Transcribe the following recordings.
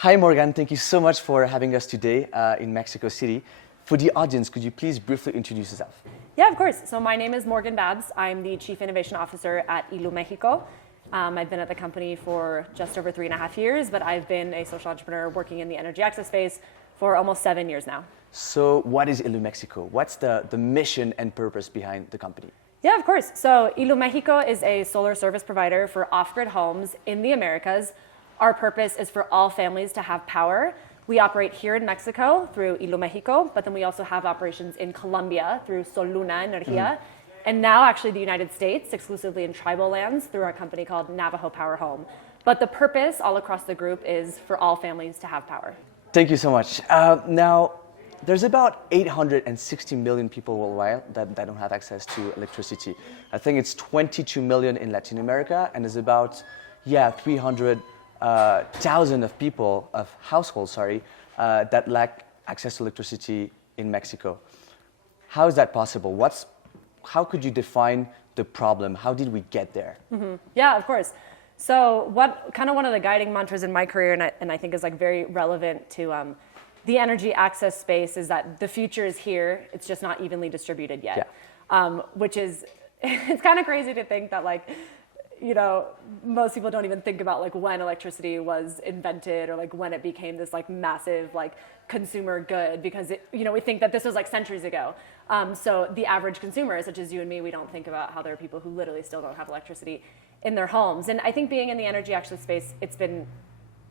Hi, Morgan. Thank you so much for having us today in Mexico City. For the audience, could you please briefly introduce yourself? Yeah, of course. So my name is Morgan Babbs. I'm the Chief Innovation Officer at Iluméxico. I've been at the company for just over 3.5 years, but I've been a social entrepreneur working in the energy access space for almost 7 years now. So what is Iluméxico? What's the mission and purpose behind the company? Yeah, of course. So Iluméxico is a solar service provider for off-grid homes in the Americas. Our purpose is for all families to have power. We operate here in Mexico through Iluméxico, but then we also have operations in Colombia through Soluna Energia, and now actually the United States, exclusively in tribal lands through our company called Navajo Power Home. But the purpose all across the group is for all families to have power. Thank you so much. Now, there's about 860 million people worldwide that don't have access to electricity. I think it's 22 million in Latin America, and there's about 300,000 of people, of households, that lack access to electricity in Mexico. How is that possible? How could you define the problem? How did we get there? Yeah, of course. So one of the guiding mantras in my career, and I think is very relevant to the energy access space, is that the future is here. It's just not evenly distributed yet. Yeah. Which is, it's kind of crazy to think that most people don't even think about when electricity was invented or when it became this massive consumer good, because we think that this was centuries ago. So the average consumer, such as you and me, we don't think about how there are people who literally still don't have electricity in their homes. And I think being in the energy access space, it's been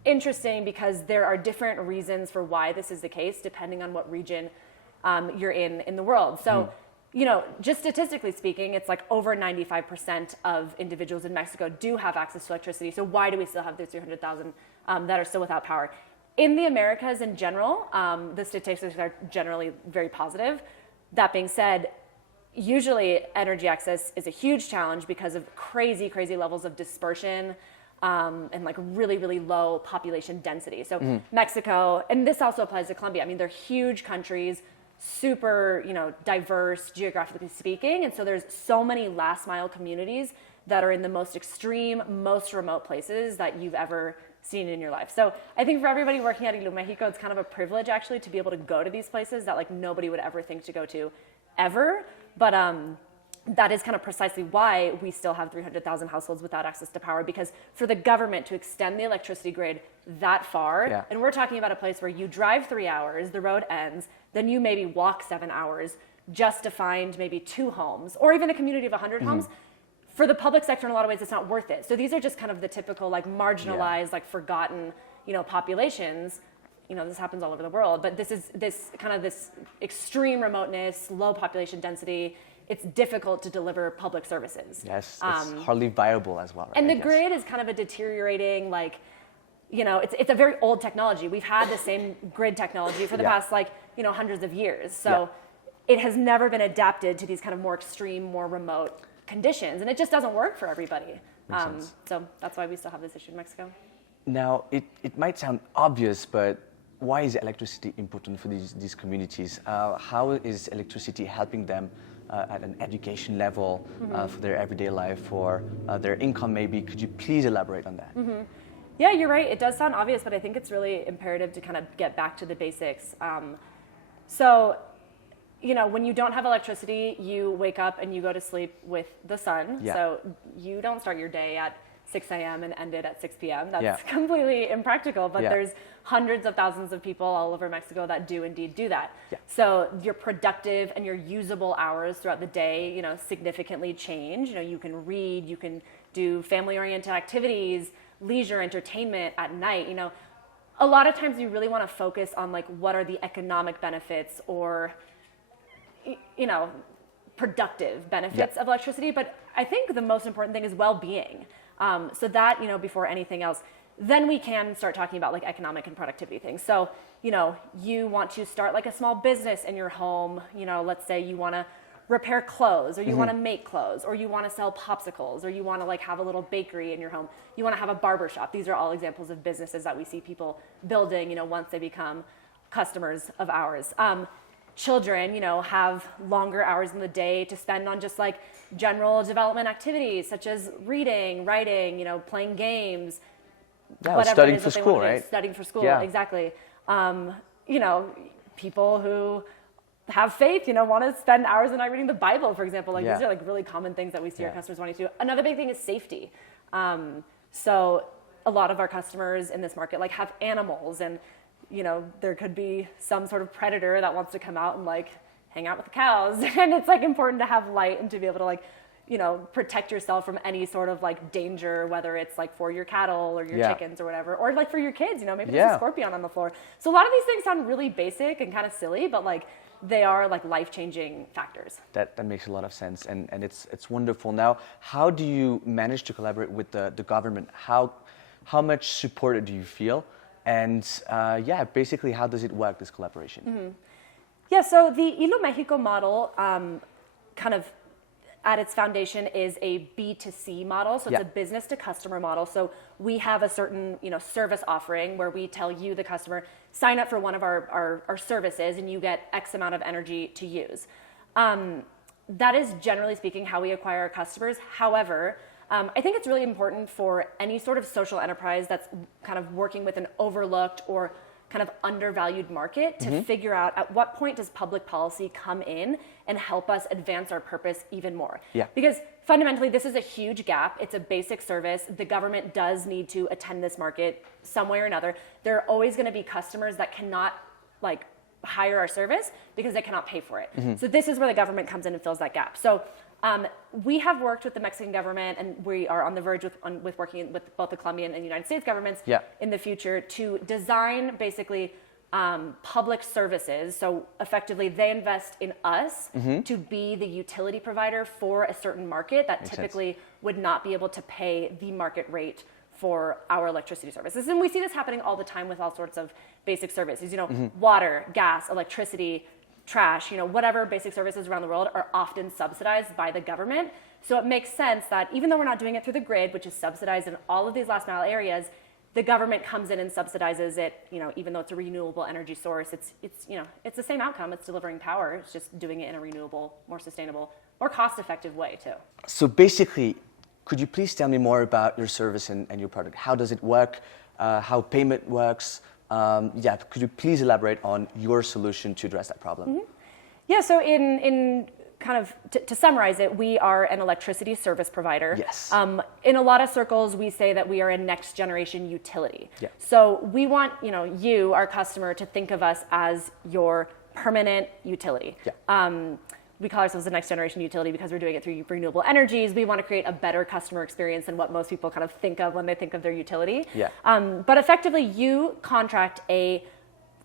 interesting because there are different reasons for why this is the case, depending on what region you're in the world. So just statistically speaking, it's over 95% of individuals in Mexico do have access to electricity. So why do we still have those 300,000 that are still without power? In the Americas in general, the statistics are generally very positive. That being said, usually energy access is a huge challenge because of crazy levels of dispersion and really, really low population density. So Mexico, and this also applies to Colombia. I mean, they're huge countries, super, diverse geographically speaking. And so there's so many last mile communities that are in the most extreme, most remote places that you've ever seen in your life. So I think for everybody working at Iluméxico, it's kind of a privilege actually to be able to go to these places that nobody would ever think to go to ever. But that is kind of precisely why we still have 300,000 households without access to power, because for the government to extend the electricity grid that far, and we're talking about a place where you drive 3 hours, the road ends, then you maybe walk 7 hours just to find maybe 2 homes, or even a community of 100 homes. For the public sector, in a lot of ways, it's not worth it. So these are just kind of the typical marginalized, forgotten, populations. This happens all over the world, but this is this extreme remoteness, low population density. It's difficult to deliver public services. Yes, it's hardly viable as well. Right, and the grid is kind of a deteriorating, it's a very old technology. We've had the same grid technology for the past hundreds of years. So it has never been adapted to these kind of more extreme, more remote conditions, and it just doesn't work for everybody. So that's why we still have this issue in Mexico. Now, it might sound obvious, but why is electricity important for these communities? How is electricity helping them at an education level, for their everyday life, for their income maybe? Could you please elaborate on that? Yeah, you're right. It does sound obvious, but I think it's really imperative to kind of get back to the basics. So, when you don't have electricity, you wake up and you go to sleep with the sun. Yeah. So you don't start your day at 6 a.m. and end it at 6 p.m. That's completely impractical, but there's hundreds of thousands of people all over Mexico that do indeed do that. Yeah. So your productive and your usable hours throughout the day, significantly change. You can read, you can do family-oriented activities, leisure, entertainment at night. A lot of times you really want to focus on what are the economic benefits or productive benefits of electricity, but I think the most important thing is well-being. So that, before anything else, then we can start talking about economic and productivity things. So, you want to start a small business in your home. Let's say you want to repair clothes, or you want to make clothes, or you want to sell popsicles, or you want to have a little bakery in your home. You want to have a barber shop. These are all examples of businesses that we see people building, once they become customers of ours. Children, have longer hours in the day to spend on just general development activities such as reading, writing, playing games, Yeah, whatever studying it is for that they school, want to do. right? Studying for school, Yeah. exactly. You know, people who have faith, you know, want to spend hours a night reading the Bible, for example. Like these are like really common things that we see our customers wanting to do. Another big thing is safety. So a lot of our customers in this market like have animals, and you know, there could be some sort of predator that wants to come out and like hang out with the cows. And it's like important to have light and to be able to like, you know, protect yourself from any sort of like danger, whether it's like for your cattle or your chickens or whatever, or like for your kids, you know, maybe there's a scorpion on the floor. So a lot of these things sound really basic and kind of silly, but like they are like life-changing factors. That makes a lot of sense, and it's wonderful. Now, how do you manage to collaborate with the government? How much support do you feel? And basically, how does it work, this collaboration? Mm-hmm. Yeah, so the Iluméxico model kind of at its foundation is a B2C model. So it's a business to customer model. So we have a certain, you know, service offering where we tell you, the customer, sign up for one of our services and you get X amount of energy to use. That is generally speaking how we acquire our customers. However, I think it's really important for any sort of social enterprise that's kind of working with an overlooked or kind of undervalued market to figure out at what point does public policy come in and help us advance our purpose even more. Yeah. Because fundamentally, this is a huge gap. It's a basic service. The government does need to attend this market some way or another. There are always going to be customers that cannot like hire our service because they cannot pay for it. So this is where the government comes in and fills that gap. So we have worked with the Mexican government, and we are on the verge with working with both the Colombian and United States governments in the future to design basically public services. So effectively, they invest in us to be the utility provider for a certain market that typically would not be able to pay the market rate for our electricity services. And we see this happening all the time with all sorts of basic services, you know, water, gas, electricity, trash, you know, whatever basic services around the world are often subsidized by the government. So it makes sense that even though we're not doing it through the grid, which is subsidized in all of these last mile areas, the government comes in and subsidizes it, you know, even though it's a renewable energy source. It's you know, it's the same outcome. It's delivering power. It's just doing it in a renewable, more sustainable, more cost-effective way too. So basically, could you please tell me more about your service and your product? How does it work? How payment works? Could you please elaborate on your solution to address that problem? Yeah, so in kind of to summarize it, we are an electricity service provider. Yes. In a lot of circles, we say that we are a next generation utility. Yeah. So we want, you know, you, our customer, to think of us as your permanent utility. Yeah. We call ourselves the next generation utility because we're doing it through renewable energies. We want to create a better customer experience than what most people kind of think of when they think of their utility. Yeah. But effectively, you contract a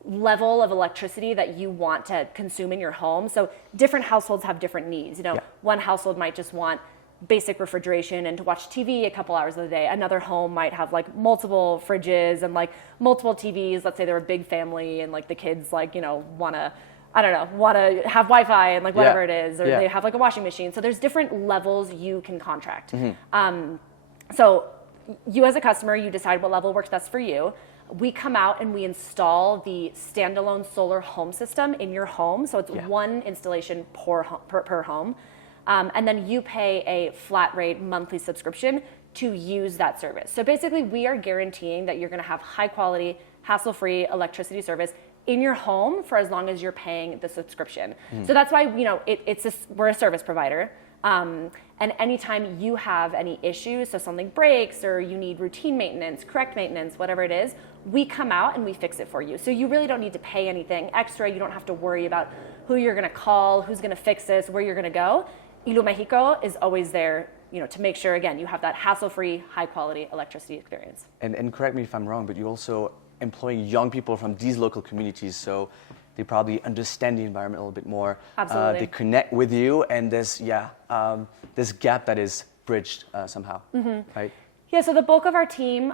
level of electricity that you want to consume in your home. So different households have different needs. You know, one household might just want basic refrigeration and to watch TV a couple hours of the day. Another home might have like multiple fridges and like multiple TVs. Let's say they're a big family and like the kids like, you know, want to have Wi-Fi and like whatever it is, or they have like a washing machine. So there's different levels you can contract. So you as a customer, you decide what level works best for you. We come out and we install the standalone solar home system in your home. So it's one installation per home. And then you pay a flat rate monthly subscription to use that service. So basically we are guaranteeing that you're going to have high quality, hassle-free electricity service in your home for as long as you're paying the subscription. So that's why, you know, we're a service provider. And anytime you have any issues, so something breaks or you need routine maintenance, correct maintenance, whatever it is, we come out and we fix it for you. So you really don't need to pay anything extra. You don't have to worry about who you're going to call, who's going to fix this, where you're going to go. Iluméxico is always there, you know, to make sure, again, you have that hassle-free, high-quality electricity experience. And correct me if I'm wrong, but you also employing young people from these local communities, so they probably understand the environment a little bit more. Absolutely. They connect with you, and there's this gap that is bridged somehow, right? Yeah. So the bulk of our team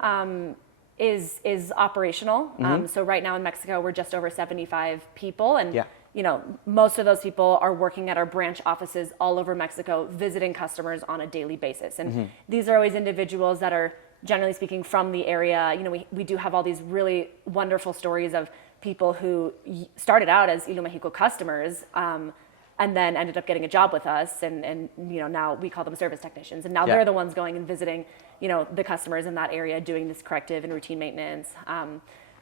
is operational. So right now in Mexico, we're just over 75 people, and you know, most of those people are working at our branch offices all over Mexico, visiting customers on a daily basis. And these are always individuals that are, generally speaking, from the area. You know, we do have all these really wonderful stories of people who started out as Iluméxico customers, and then ended up getting a job with us, and now we call them service technicians, and now they're the ones going and visiting the customers in that area, doing this corrective and routine maintenance.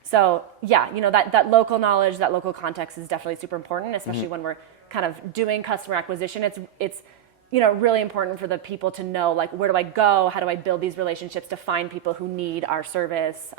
So yeah, that local knowledge, that local context is definitely super important, especially when we're kind of doing customer acquisition. It's really important for the people to know, like, where do I go? How do I build these relationships to find people who need our service?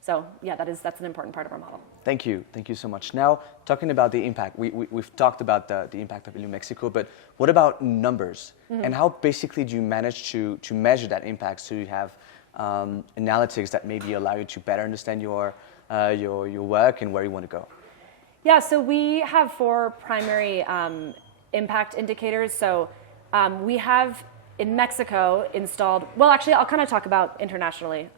So yeah, that's an important part of our model. Thank you so much. Now, talking about the impact, we've talked about the impact of Iluméxico, but what about numbers? And how basically do you manage to measure that impact so you have analytics that maybe allow you to better understand your work and where you want to go? Yeah, so we have 4 primary impact indicators. So we have in Mexico installed, well, actually, I'll kind of talk about internationally.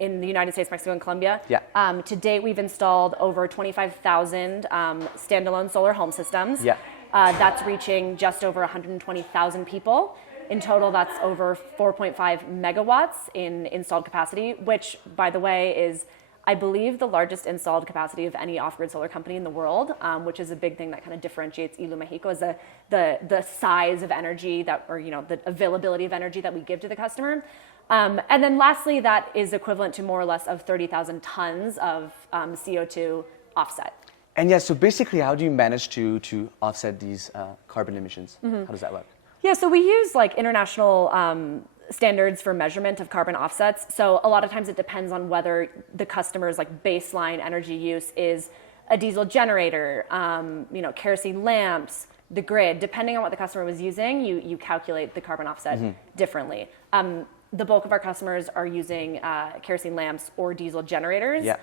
In the United States, Mexico, and Colombia. Yeah. To date, we've installed over 25,000 standalone solar home systems. Yeah. That's reaching just over 120,000 people. In total, that's over 4.5 megawatts in installed capacity, which, by the way, is, I believe, the largest installed capacity of any off-grid solar company in the world, which is a big thing that kind of differentiates Iluméxico, is the size of energy the availability of energy that we give to the customer. And then lastly, that is equivalent to more or less of 30,000 tons of CO2 offset. And yeah, so basically, how do you manage to offset these carbon emissions? How does that work? Yeah, so we use international standards for measurement of carbon offsets. So a lot of times it depends on whether the customer's baseline energy use is a diesel generator, kerosene lamps, the grid. Depending on what the customer was using, you calculate the carbon offset differently. The bulk of our customers are using kerosene lamps or diesel generators. Yeah.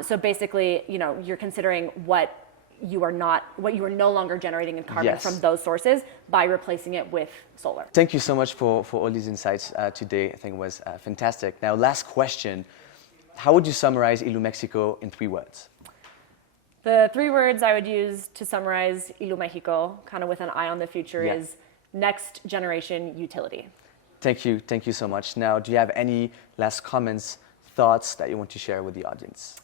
So basically, you're considering what you are no longer generating in carbon from those sources by replacing it with solar. Thank you so much for all these insights today. I think it was fantastic. Now, last question. How would you summarize Iluméxico in 3 words? The 3 words I would use to summarize Iluméxico, kind of with an eye on the future, is next generation utility. Thank you so much. Now, do you have any last comments, thoughts that you want to share with the audience?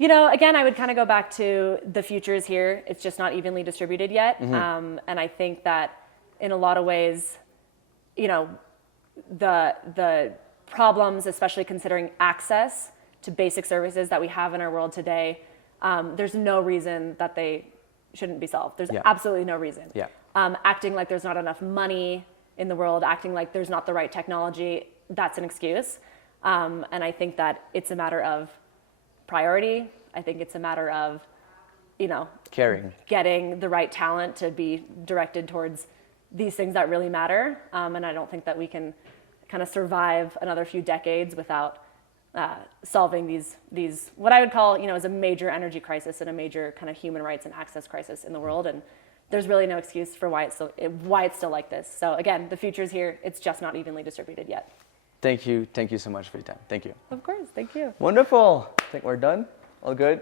Again, I would kind of go back to the future is here. It's just not evenly distributed yet. And I think that in a lot of ways, the problems, especially considering access to basic services that we have in our world today, there's no reason that they shouldn't be solved. There's absolutely no reason. Yeah. Acting like there's not enough money in the world, acting like there's not the right technology, that's an excuse. And I think that it's a matter of priority. I think it's a matter of, caring, getting the right talent to be directed towards these things that really matter. And I don't think that we can kind of survive another few decades without solving these what I would call, is a major energy crisis and a major kind of human rights and access crisis in the world. And there's really no excuse for why it's still like this. So again, the future's here. It's just not evenly distributed yet. Thank you so much for your time. Thank you. Of course, thank you. Wonderful. I think we're done. All good.